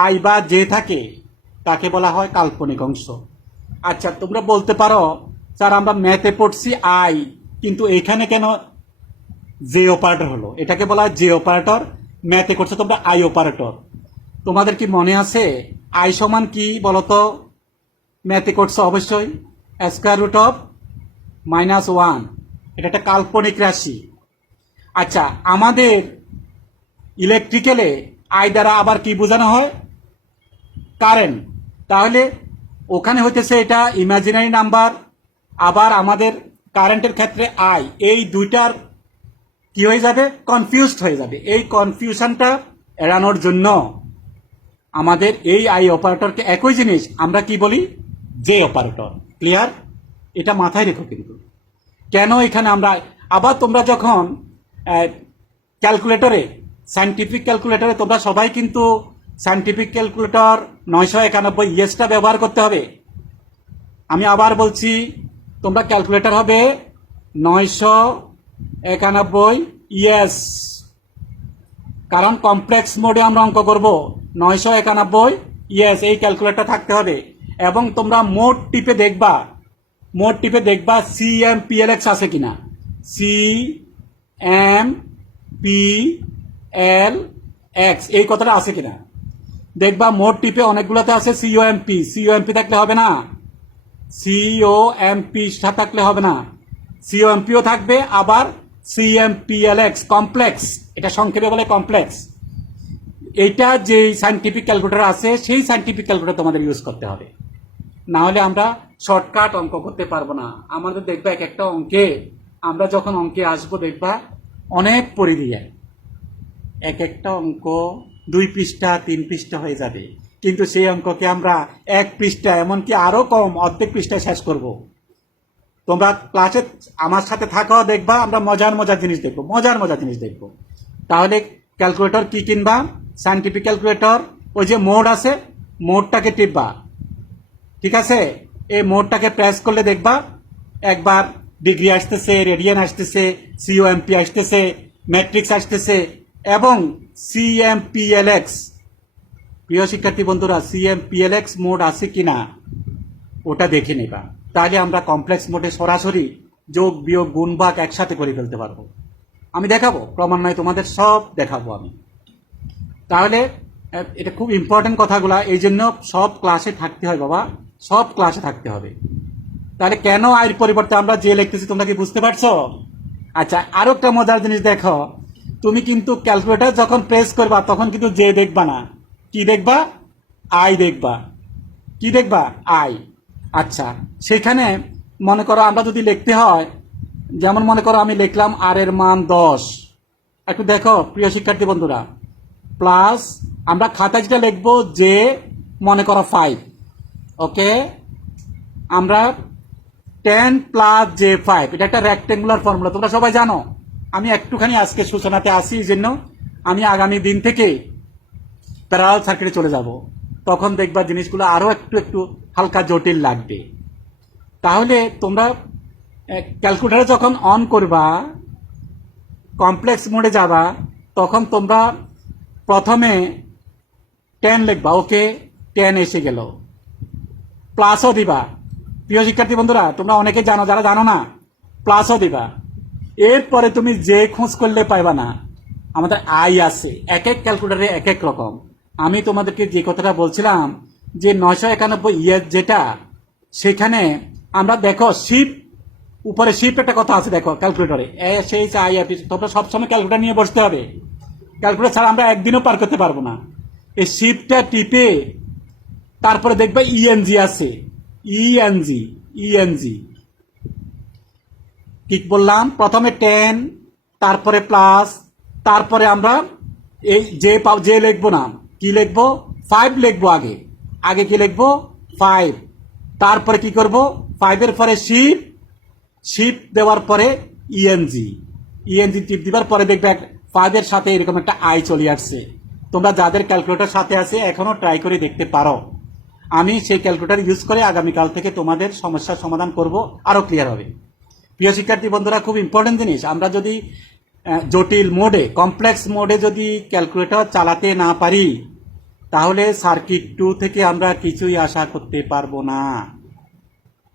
আই বা জে থাকে তাকে বলা হয় কাল্পনিক অংশ। আচ্ছা, তোমরা বলতে পারো স্যার আমরা ম্যাথে পড়ছি আই, কিন্তু এখানে কেন জে অপারেটর হলো? এটাকে বলা হয় জে অপারেটর, ম্যাথে করছো তোমরা আই অপারেটর। তোমাদের কি মনে আছে আই সমান কি বলতো? ম্যাথে করছো অবশ্যই স্কয়ার রুট অফ -1। এটা একটা কাল্পনিক রাশি। আচ্ছা, আমাদের ইলেকট্রিক্যালে আই দ্বারা আবার কি বোঝানো হয়? কারেন্ট। তাহলে ওখানে হইতেছে এটা ইমাজিনারি নাম্বার, আবার আমাদের কারেন্টের ক্ষেত্রে আই। এই দুইটার কি হয়ে যাবে? কনফিউজড হয়ে যাবে। এই কনফিউশনটা এড়ানোর জন্য আমাদের এই আই অপারেটরকে একই জিনিস আমরা কি বলি? J operator. ক্লিয়ার? এটা মাথায় রেখো কিন্তু। কেন এখানে আমরা, আবার তোমরা যখন ক্যালকুলেটরে, সায়েন্টিফিক ক্যালকুলেটরে, তোমরা সবাই কিন্তু সায়েন্টিফিক ক্যালকুলেটর 991 ইয়েসটা ব্যবহার করতে হবে। আমি আবার বলছি, তোমরা ক্যালকুলেটর হবে 991 ইয়েস, কারণ কমপ্লেক্স মোডে আমরা অঙ্ক করব। 991 ইয়েস এই ক্যালকুলেটর থাকতে হবে। এবং তোমরা মোড টিপে দেখবা CMPLX আছে কিনা। C M P L X, এই কথাটা আছে কিনা দেখবা। মোট টিপে অনেকগুলোতে আছে সিওএমপি, সিওএমপি থাকলে হবে না, সিওএমপি থাকলে হবে না, সিওএমপিও থাকবে, আবার সিএমপিএলএক্স কমপ্লেক্স, এটা সংক্ষেপে বলে কমপ্লেক্স। এইটা যে সাইন্টিফিক ক্যালকুলেটর আছে সেই সাইন্টিফিক ক্যালকুলেটর তোমাদের ইউজ করতে হবে, না হলে আমরা শর্টকাট অঙ্ক করতে পারবো না। আমাদের দেখবা এক একটা অঙ্কে, আমরা যখন অঙ্কে আসবো দেখবা অনেক পড়ে দিয়ে এক একটা অঙ্ক 2 পৃষ্ঠা 3 পৃষ্ঠা হয়ে যাবে, কিন্তু সেই অঙ্ককে আমরা 1 পৃষ্ঠা এমনকি আরো কম অর্ধেক পৃষ্ঠায় শেষ করব। তোমরা ক্লাসে আমার সাথে থাকো, দেখবা আমরা মজার মজার জিনিস দেখবো, মজার মজার জিনিস দেখবো। তাহলে ক্যালকুলেটর কি কিনবা? সাইন্টিফিক ক্যালকুলেটর, ওই যে মোড আছে, মোডটাকে টিপবা, ঠিক আছে? এই মোডটাকে প্রেস করলে দেখবা একবার ডিগ্রি আসতেছে, রেডিয়ান আসতেছে, সিওএমপি আসতেছে, ম্যাট্রিক্স আসতেছে এবং সিএমপিএলএক্স। প্রিয় শিক্ষার্থী বন্ধুরা, সিএমপিএলএক্স মোড আছে কিনা ওটা দেখে নেবা, তাহলে আমরা কমপ্লেক্স মোডে সরাসরি যোগ বিয়োগ গুণ ভাগ একসাথে করে ফেলতে পারবো। আমি দেখাবো, ক্রমান্বয়ে তোমাদের সব দেখাবো আমি। তাহলে এটা খুব ইম্পর্টেন্ট কথাগুলা, এই জন্য সব ক্লাসে থাকতে হয় বাবা, সব ক্লাসে থাকতে হবে। তাহলে কেন আয়ের পরিবর্তে আমরা যে লিখতেছি তোমরা কি বুঝতে পারছো? আচ্ছা, আরো একটা মজার জিনিস দেখো, তুমি কিন্তু ক্যালকুলেটর যখন প্রেস করবা তখন কিন্তু যে দেখবা না, কি দেখবা? আই দেখবা। কি দেখবা? আই। আচ্ছা, সেখানে মনে করো আমরা যদি লিখতে হয়, যেমন মনে করো আমি লিখলাম আর এর মান 10, একটু দেখো প্রিয় শিক্ষার্থী বন্ধুরা, প্লাস আমরা খাতায় যেটা লিখবো যে মনে করো 5, ওকে, আমরা 10 প্লাস জে 5, এটা একটা রেক্টেঙ্গুলার ফর্মুলা, তোমরা সবাই জানো। আমি একটুখানি আজকে সূচনাতে আসি, এই জন্য আমি আগামী দিন থেকে প্যারালাল সার্কিটে চলে যাব, তখন দেখবা জিনিসগুলো আরো একটু একটু হালকা জটিল লাগবে। তাহলে তোমরা ক্যালকুলেটর যখন অন করবা, কমপ্লেক্স মোডে যাবা, তখন তোমরা প্রথমে 10 লিখবা, ওকে 10 এসে গেল, প্লাসও দিবা। প্রিয় শিক্ষার্থী বন্ধুরা, তোমরা অনেকে জানো, যারা জানো না প্লাসও দিবা। এরপরে তুমি যে খোঁজ করলে পাইবা না, আমাদের আই আছে, এক এক ক্যালকুলেটরে এক এক রকম। আমি তোমাদেরকে যে কথাটা বলছিলাম যে 991 ইয়ের যেটা, সেখানে আমরা দেখো শিপ, উপরে শিপ একটা কথা আছে দেখো ক্যালকুলেটরে, SHIFT, তোমরা সবসময় ক্যালকুলেটর নিয়ে বসতে হবে, ক্যালকুলেটর ছাড়া আমরা একদিনও পার করতে পারবো না। এই শিপটা টিপে তারপরে দেখবে ইএনজি আছে, ইএনজি, ইএনজি ঠিক বললাম, প্রথমে 10, তারপরে প্লাস, তারপরে আমরা এই যে লিখবো না, কি লিখবো? 5 লিখবো, আগে আগে কি লিখবো? 5, তারপরে কি করব? 5 এর পরে শিপ, শিপ দেওয়ার পরে ইএনজি, ইএনজি টিপ দিবার পরে দেখবে 5 এর সাথে এরকম একটা আই চলে আসছে। তোমরা যাদের ক্যালকুলেটর সাথে আছে এখনো ট্রাই করে দেখতে পারো, আমি সেই ক্যালকুলেটর ইউজ করে আগামীকাল থেকে তোমাদের সমস্যার সমাধান করব, আরো ক্লিয়ার হবে। প্রিয় শিক্ষার্থী বন্ধুরা, খুব ইম্পর্টেন্ট জিনিস, আমরা যদি জটিল মোডে, কমপ্লেক্স মোডে যদি ক্যালকুলেটর চালাতে না পারি, তাহলে সার্কিট 2 থেকে আমরা কিছুই আশা করতে পারবো না।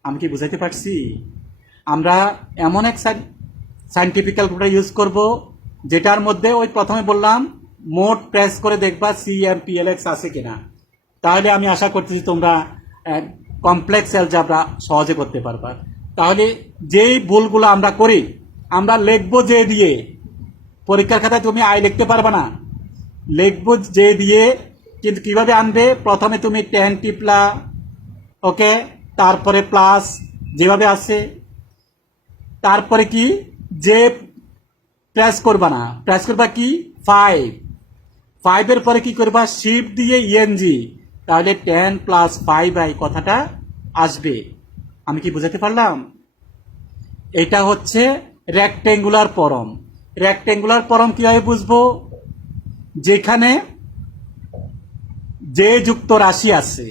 আমি কি বুঝাইতে পারছি? আমরা এমন এক সাইন্টিফিক ক্যালকুলেটর ইউজ করব যেটার মধ্যে ওই প্রথমে বললাম মোড প্রেস করে দেখবা সিএমপিএলএক্স আছে কিনা, তাহলে আমি আশা করতেছি তোমরা কমপ্লেক্স অ্যালজেব্রা সহজে করতে পারবা। তাহলে যেই ভুলগুলো আমরা করি, আমরা লিখবো যে দিয়ে, পরীক্ষার খাতায় তুমি আই লিখতে পারবে না, লিখবো যে দিয়ে, কিন্তু কিভাবে আনবে? প্রথমে তুমি 10 টিপলা, ওকে, তারপরে প্লাস যেভাবে আছে, তারপরে কি যে প্রেস করবা না, প্রেস করবা কি 5 এর পরে কি করবা? শিফট দিয়ে ইএনজি, তাহলে 10 প্লাস 5 আই কথাটা আসবে। আমি কি বুঝাতে পারলাম? এটা হচ্ছে রেক্টেঙ্গুলার ফর্ম। রেক্টেঙ্গুলার ফর্ম কিভাবে বুঝবো? যেখানে যে যুক্ত রাশি আছে,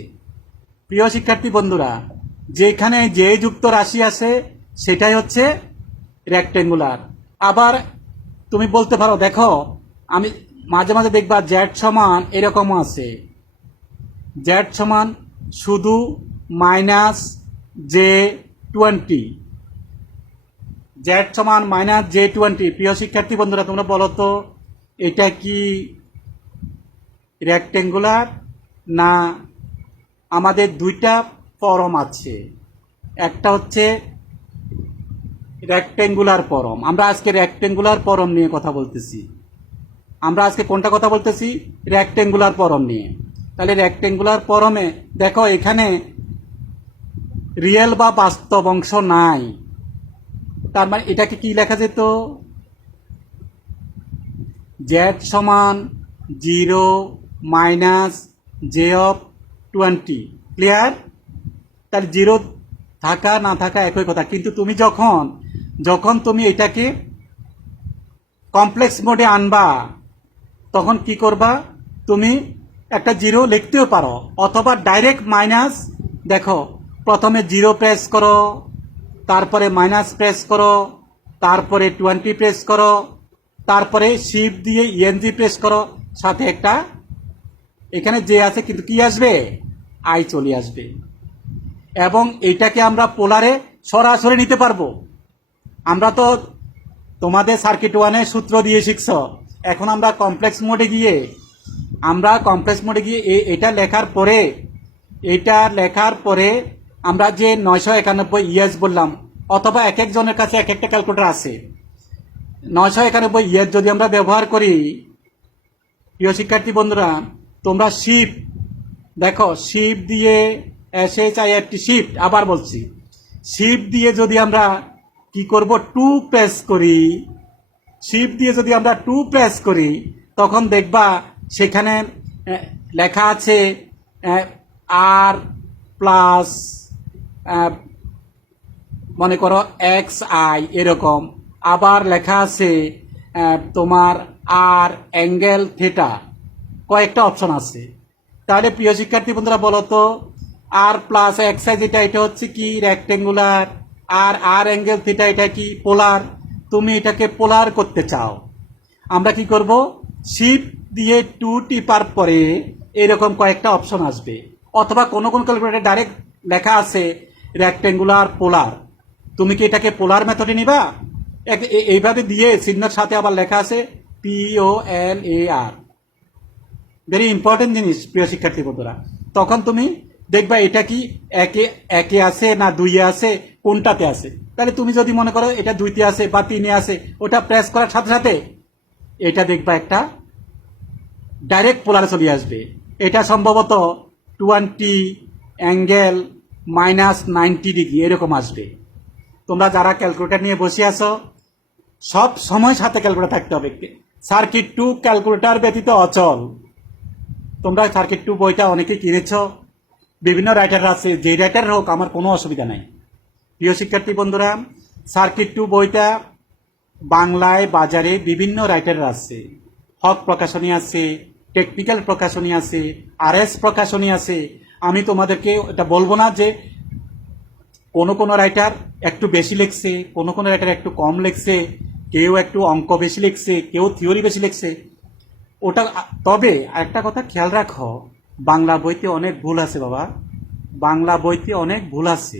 প্রিয় শিক্ষার্থী বন্ধুরা, যেখানে যে যুক্ত রাশি আছে সেটাই হচ্ছে রেক্টেঙ্গুলার। আবার তুমি বলতে পারো, দেখো আমি মাঝে মাঝে দেখবা জেড সমান এরকম আছে, জেড সমান শুধু -J20, জেড সমান মাইনাস J20। প্রিয় শিক্ষার্থী বন্ধুরা তোমরা বলো তো এটা কি রেক্টেঙ্গুলার না আমাদের দুইটা ফর্ম আছে, একটা হচ্ছে রেক্টেঙ্গুলার ফর্ম। আমরা আজকে রেক্টেঙ্গুলার ফর্ম নিয়ে কথা বলতেছি। আমরা আজকে কোনটা কথা বলতেছি? রেক্টেঙ্গুলার ফর্ম নিয়ে। তাহলে রেক্টেঙ্গুলার ফর্মে দেখো এখানে রিয়েল বা বাস্তব অংশ নাই, তার মানে এটাকে কি লেখা যেত? জেড সমান 0 মাইনাস J20। ক্লিয়ার? তাহলে 0 থাকা না থাকা একই কথা, কিন্তু তুমি যখন তুমি এটাকে কমপ্লেক্স মোডে আনবা তখন কি করবা? তুমি একটা 0 লিখতেও পারো, অথবা ডাইরেক্ট মাইনাস। দেখো প্রথমে 0 প্রেস করো, তারপরে মাইনাস প্রেস করো, তারপরে 20 প্রেস করো, তারপরে শিফট দিয়ে ইএনজি প্রেস করো, সাথে একটা এখানে যে আছে কিন্তু কি আসবে? আই চলে আসবে। এবং এটাকে আমরা পোলারে সরাসরি নিতে পারবো। আমরা তো তোমাদের সার্কিট 1-এ সূত্র দিয়ে শিখছ, এখন আমরা কমপ্লেক্স মোডে গিয়ে এটা লেখার পরে আমরা যে 991 ইএস বললাম, অথবা এক একজনের কাছে এক একটা ক্যালকুলেটর আছে, 991 ইএস যদি আমরা ব্যবহার করি, প্রিয় শিক্ষার্থী বন্ধুরা তোমরা শিফট দেখো, শিফট দিয়ে SHIFT শিফট, আবার বলছি শিফট দিয়ে যদি আমরা কি করব? 2 প্রেস করি। শিফট দিয়ে যদি আমরা 2 প্রেস করি তখন দেখবা সেখানে লেখা আছে আর প্লাস মনে করো XI এরকম, আবার লেখা আছে তোমার আর অ্যাঙ্গেল থিটা, কয়েকটা অপশন আছে। তাহলে প্রিয় শিক্ষার্থী বন্ধুরা বলো তো আর প্লাস XI যেটা এটা হচ্ছে কি? রেক্টেঙ্গুলার। আর আর অ্যাঙ্গেল থিটা এটা কি? পোলার। তুমি এটাকে পোলার করতে চাও, আমরা কি করব? শিফট দিয়ে 2 টিপার পরে এরকম কয়েকটা অপশন আসবে, অথবা কোনো ক্যালকুলেটরে ডাইরেক্ট লেখা আছে রেক্টেঙ্গুলার পোলার। তুমি কি এটাকে পোলার মেথডে নিবা? এইভাবে দিয়ে চিহ্নের সাথে আবার লেখা আছে POLAR। ভেরি ইম্পর্টেন্ট জিনিস প্রিয় শিক্ষার্থী বন্ধুরা। তখন তুমি দেখবা এটা কি একে আছে না 2-এ আছে, কোনটাতে আছে। তাহলে তুমি যদি মনে করো এটা 2-তে আছে বা 3-এ আছে, ওটা প্রেস করার সাথে সাথে এটা দেখবা একটা ডাইরেক্ট পোলারে চলে আসবে। এটা সম্ভবত 20 অ্যাঙ্গেল -90 ডিগ্রি এরকম আসবে। তোমরা যারা ক্যালকুলেটর নিয়ে বসে আছো সব সময় সাথে ক্যালকুলেটর থাকতে হবে। সার্কিট 2 ক্যালকুলেটর ব্যতীত অচল। তোমরা সার্কিট 2 বইটা অনেকে কিনেছ, বিভিন্ন রাইটার আছে, যে রাইটার হোক আমার কোনো অসুবিধা নাই। প্রিয় শিক্ষার্থী বন্ধুরা সার্কিট 2 বইটা বাংলায় বাজারে বিভিন্ন রাইটার আছে, হক প্রকাশনী আছে, টেকনিক্যাল প্রকাশনী আছে, RS প্রকাশনী আছে। আমি তোমাদেরকে এটা বলবো না যে কোনো রাইটার একটু বেশি লিখছে, কোনো রাইটার একটু কম লিখছে, কেউ একটু অঙ্ক বেশি লিখছে, কেউ থিওরি বেশি লিখছে, ওটা। তবে একটা কথা খেয়াল রাখো, বাংলা বইতে অনেক ভুল আছে বাবা, বাংলা বইতে অনেক ভুল আছে।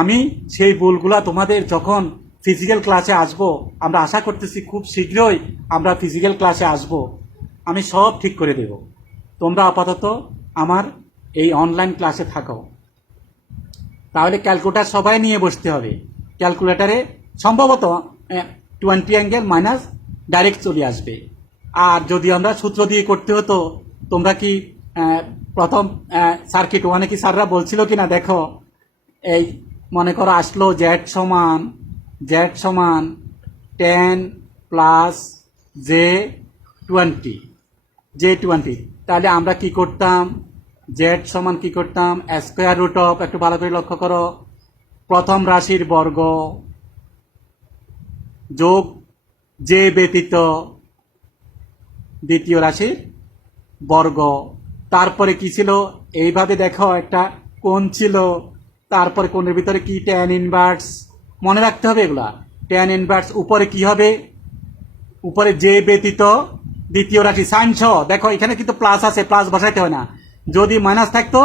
আমি সেই ভুলগুলা তোমাদের যখন ফিজিক্যাল ক্লাসে আসব, আমরা আশা করতেছি খুব শীঘ্রই আমরা ফিজিক্যাল ক্লাসে আসব, আমি সব ঠিক করে দেব। তোমরা আপাতত আমার এই অনলাইন ক্লাসে থাকো। তাহলে ক্যালকুলেটার সবাই নিয়ে বসতে হবে। ক্যালকুলেটারে সম্ভবত 20 অ্যাঙ্গেল মাইনাস ডাইরেক্ট চলে আসবে। আর যদি আমরা সূত্র দিয়ে করতে হতো, তোমরা কি প্রথম সার্কিট 1-এ কি স্যাররা বলছিল কি না? দেখো এই মনে করো আসলো জেড সমান 10 প্লাস J20। তাহলে আমরা কি করতাম? জেড সমান কি করতাম? স্কোয়ার রুট অফ, একটু ভালো করে লক্ষ্য করো, প্রথম রাশির বর্গ যোগ জে ব্যতীত দ্বিতীয় রাশির বর্গ। তারপরে কি ছিল? এইভাবে দেখো একটা কোণ ছিল, তারপরে কোণের ভিতরে কি? Tan inverse. মনে রাখতে হবে এগুলা। ট্যান ইনভার্স উপরে কি হবে? উপরে জে ব্যতীত দ্বিতীয় রাশি সাইন ছ। দেখো এখানে কিন্তু প্লাস আছে, প্লাস বসাইতে হয় না, যদি মাইনাস থাকতো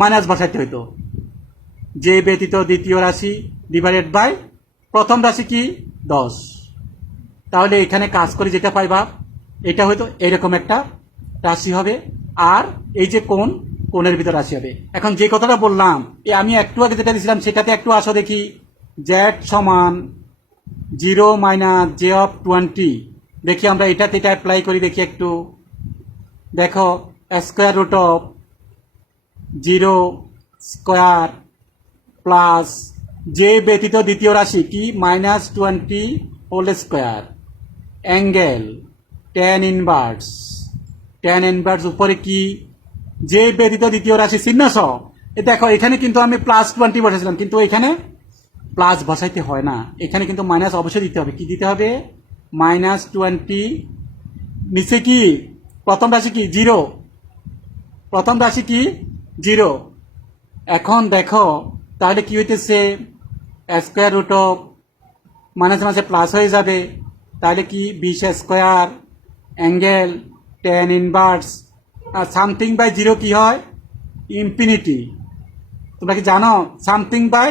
মাইনাস বসাইতে হইতো। জে ব্যতীত দ্বিতীয় রাশি ডিভাইডেড বাই প্রথম রাশি কি 10। তাহলে এখানে কাজ করে যেটা পাইবা এটা হয়তো এরকম একটা রাশি হবে, আর এই যে কোণের ভিতর রাশি হবে। এখন যে কথাটা বললাম আমি একটু আগে যেটা দিয়েছিলাম সেটাতে একটু আসো দেখি। জেড সমান 0 মাইনাস জে অফ 20। দেখি আমরা এটাতে এটা অ্যাপ্লাই করি দেখি একটু। দেখো square root of 0 square plus যে ব্যতীত দ্বিতীয় রাশি কি -20 whole square angle tan inverse উপরে কি যে ব্যতীত দ্বিতীয় রাশি চিহ্ন সহ। দেখো এখানে কিন্তু আমি +20 বসাইছিলাম, কিন্তু এখানে প্লাস বসাইতে হয় না, এখানে কিন্তু মাইনাস অবশ্যই দিতে হবে। কি দিতে হবে? -20। নিচে কি প্রথম রাশি কি 0, প্রথম রাশি কি 0। এখন দেখো তাহলে কি হইতেছে স্কোয়ার রুট অফ মাঝে মাঝে প্লাস হয়ে যাবে, তাহলে কি 20 স্কোয়ার অ্যাঙ্গেল tan ইনভার্স আর সামথিং বাই 0 কি হয়? ইনফিনিটি। তোমরা কি জানো সামথিং বাই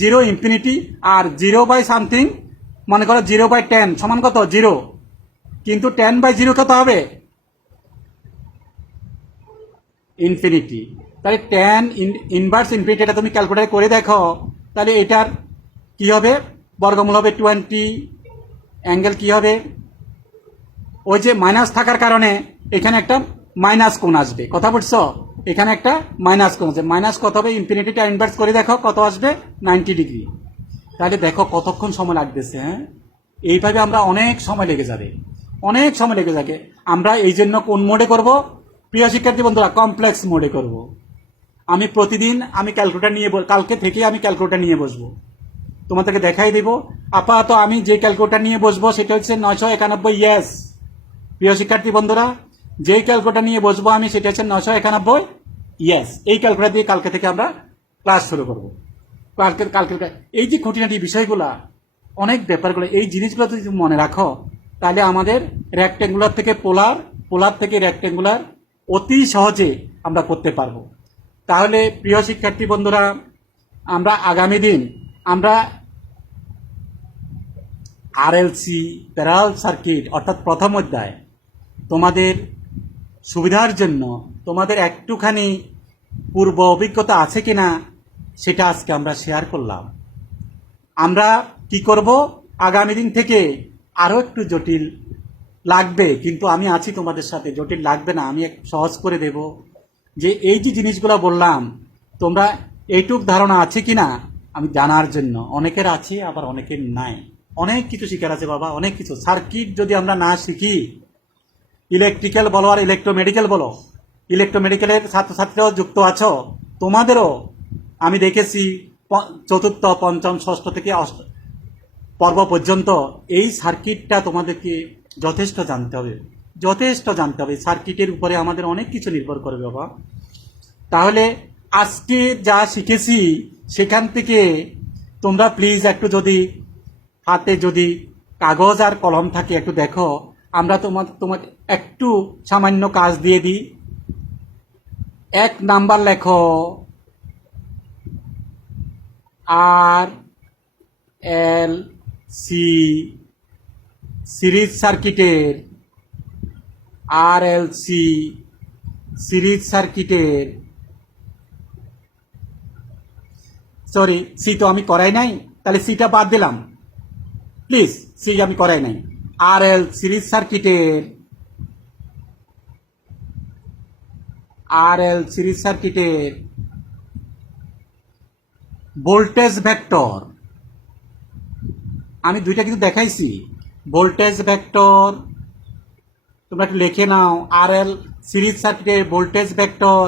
0 ইনফিনিটি, আর 0 বাই সামথিং মনে করো 0/10 সমান কত? 0। কিন্তু 10/0 কত হবে? ইনফিনিটি। তাহলে tan ইনভার্স ইনফিনিটি এটা তুমি ক্যালকুলেট করে দেখো, তাহলে এটার কি হবে? বর্গমূল হবে 20, অ্যাঙ্গেল কি হবে? ওই যে মাইনাস থাকার কারণে এখানে একটা মাইনাস কোণ আসবে, কথা বলছো? এখানে একটা মাইনাস কোণ আছে, মাইনাস কত হবে? ইনফিনিটিটা ইনভার্স করে দেখো কত আসবে? 90 ডিগ্রি। তাহলে দেখো কতক্ষণ সময় লাগতেছে। হ্যাঁ, এইভাবে আমরা অনেক সময় লেগে যাবে, অনেক সময় লেগে যাবে। আমরা এই জন্য কোন মোডে করব প্রিয় শিক্ষার্থী বন্ধুরা? কমপ্লেক্স মোডে করব। আমি প্রতিদিন আমি ক্যালকুলেটর নিয়ে কালকে থেকে আমি ক্যালকুলেটর নিয়ে বসবো, তোমাদেরকে দেখাই দেব। আপাতত আমি যে ক্যালকুলেটর নিয়ে বসবো সেটা হচ্ছে 991। ইয়েস প্রিয় শিক্ষার্থী বন্ধুরা, যেই ক্যালকুলেটর নিয়ে বসবো আমি সেটা হচ্ছে 991। ইয়েস, এই ক্যালকুলেটর দিয়ে কালকে থেকে আমরা ক্লাস শুরু করবো। কালকে এই যে খুঁটিনাটি বিষয়গুলা, অনেক ব্যাপারগুলো, এই জিনিসগুলো যদি মনে রাখো তাহলে আমাদের রেক্টেঙ্গুলার থেকে পোলার থেকে রেক্টেঙ্গুলার অতি সহজে আমরা করতে পারবো। তাহলে প্রিয় শিক্ষার্থী বন্ধুরা, আমরা আগামী দিন আমরা আরএলসি প্যারাল সার্কিট অর্থাৎ প্রথম অধ্যায় তোমাদের সুবিধার জন্য তোমাদের একটুখানি পূর্ব অভিজ্ঞতা আছে কিনা সেটা আজকে আমরা শেয়ার করলাম। আমরা কি করব আগামী দিন থেকে আরও একটু জটিল লাগবে, কিন্তু আমি আছি তোমাদের সাথে, জটিল লাগবে না, আমি সহজ করে দেব। যে এই যে জিনিসগুলো বললাম তোমরা এইটুক ধারণা আছে কিনা আমি জানার জন্য। অনেকের আছে আবার অনেকের নাই, অনেক কিছু শিখার আছে বাবা, অনেক কিছু। সার্কিট যদি আমরা না শিখি, ইলেকট্রিক্যাল বলো আর ইলেকট্রোমেডিক্যাল বলো, ইলেকট্রোমেডিক্যালের ছাত্রছাত্রীরাও যুক্ত আছো, তোমাদেরও আমি দেখেছি চতুর্থ পঞ্চম ষষ্ঠ থেকে পর্ব পর্যন্ত এই সার্কিটটা তোমাদেরকে যথেষ্ট জানতে হবে, যথেষ্ট জানতে হবে। সার্কিটের উপরে আমাদের অনেক কিছু নির্ভর করবে বাবা। তাহলে আজকে যা শিখেছি সেখান থেকে তোমরা প্লিজ একটু যদি হাতে যদি কাগজ আর কলম থাকে একটু দেখো। আমরা তোমাকে একটু সামান্য কাজ দিয়ে দিই। 1 নাম্বার লেখো আর এল সি সিরিজ সার্কিটের RLC সিরিজ সার্কিটের সরি সি তো আমি করাই নাই, তাহলে সিটা বাদ দিলাম প্লিজ, সি আমি করাই নাই। RL সিরিজ সার্কিটের ভোল্টেজ ভেক্টর, আমি দুইটা কিন্তু দেখাইছি। ভোল্টেজ ভেক্টর তোমরা একটু লিখে নাও, RL সিরিজ সার্কিটের ভোল্টেজ ভেক্টর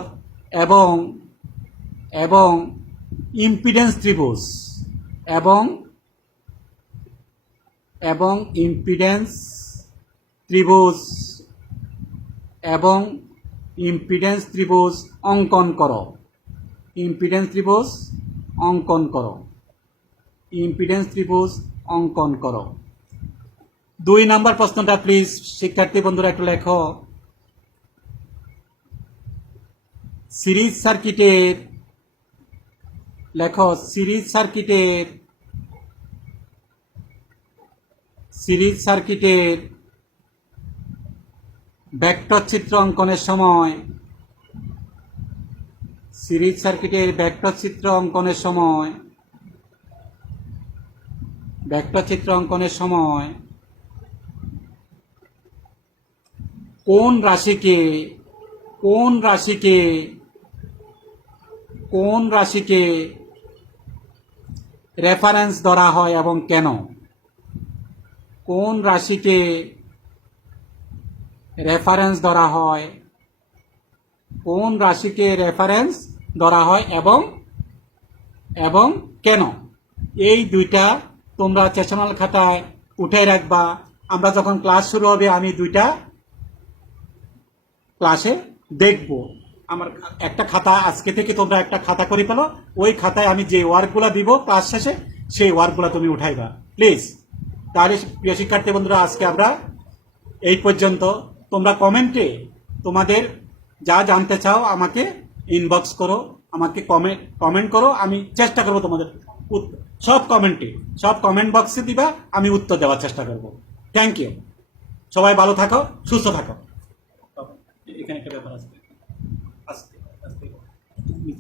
এবং ইম্পিডেন্স ত্রিভুজ এবং ইম্পিডেন্স ত্রিভুজ অঙ্কন করো। ইম্পিডেন্স ত্রিভুজ অঙ্কন করো। 2 নাম্বার প্রশ্নটা প্লিজ শিক্ষার্থী বন্ধুরা একটু লেখো। সিরিজ সার্কিটের সিরিজ সার্কিটের ভেক্টর চিত্র অঙ্কনের সময় সিরিজ সার্কিটের ভেক্টর চিত্র অঙ্কনের সময় কোন রাশিকে রেফারেন্স ধরা হয় এবং কেন? কোন রাশিকে রেফারেন্স ধরা হয় এবং কেন? এই দুইটা তোমরা সেশনাল খাতায় উঠে রাখবা। আমরা যখন ক্লাস শুরু হবে আমি দুইটা ক্লাসে দেখব। আমার একটা খাতা আজকে থেকে তোমরা একটা খাতা করে ফেলো, ওই খাতায় আমি যে ওয়ার্কগুলো দিব ক্লাস শেষে সেই ওয়ার্কগুলো তুমি উঠাইবা প্লিজ। তাহলে প্রিয় শিক্ষার্থী বন্ধুরা, আজকে আমরা এই পর্যন্ত। তোমরা কমেন্টে তোমাদের যা জানতে চাও আমাকে ইনবক্স করো, আমাকে কমেন্ট করো। আমি চেষ্টা করব তোমাদের সব কমেন্ট বক্সে দিবা, আমি উত্তর দেওয়ার চেষ্টা করব। Thank you. সবাই ভালো থাকো, সুস্থ থাকো। এখানে একটা ব্যাপার আছে, আস্তে আস্তে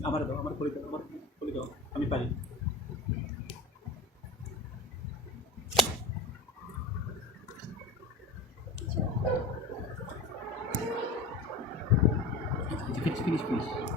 আমার করে দাও, আমি পারি। Finish.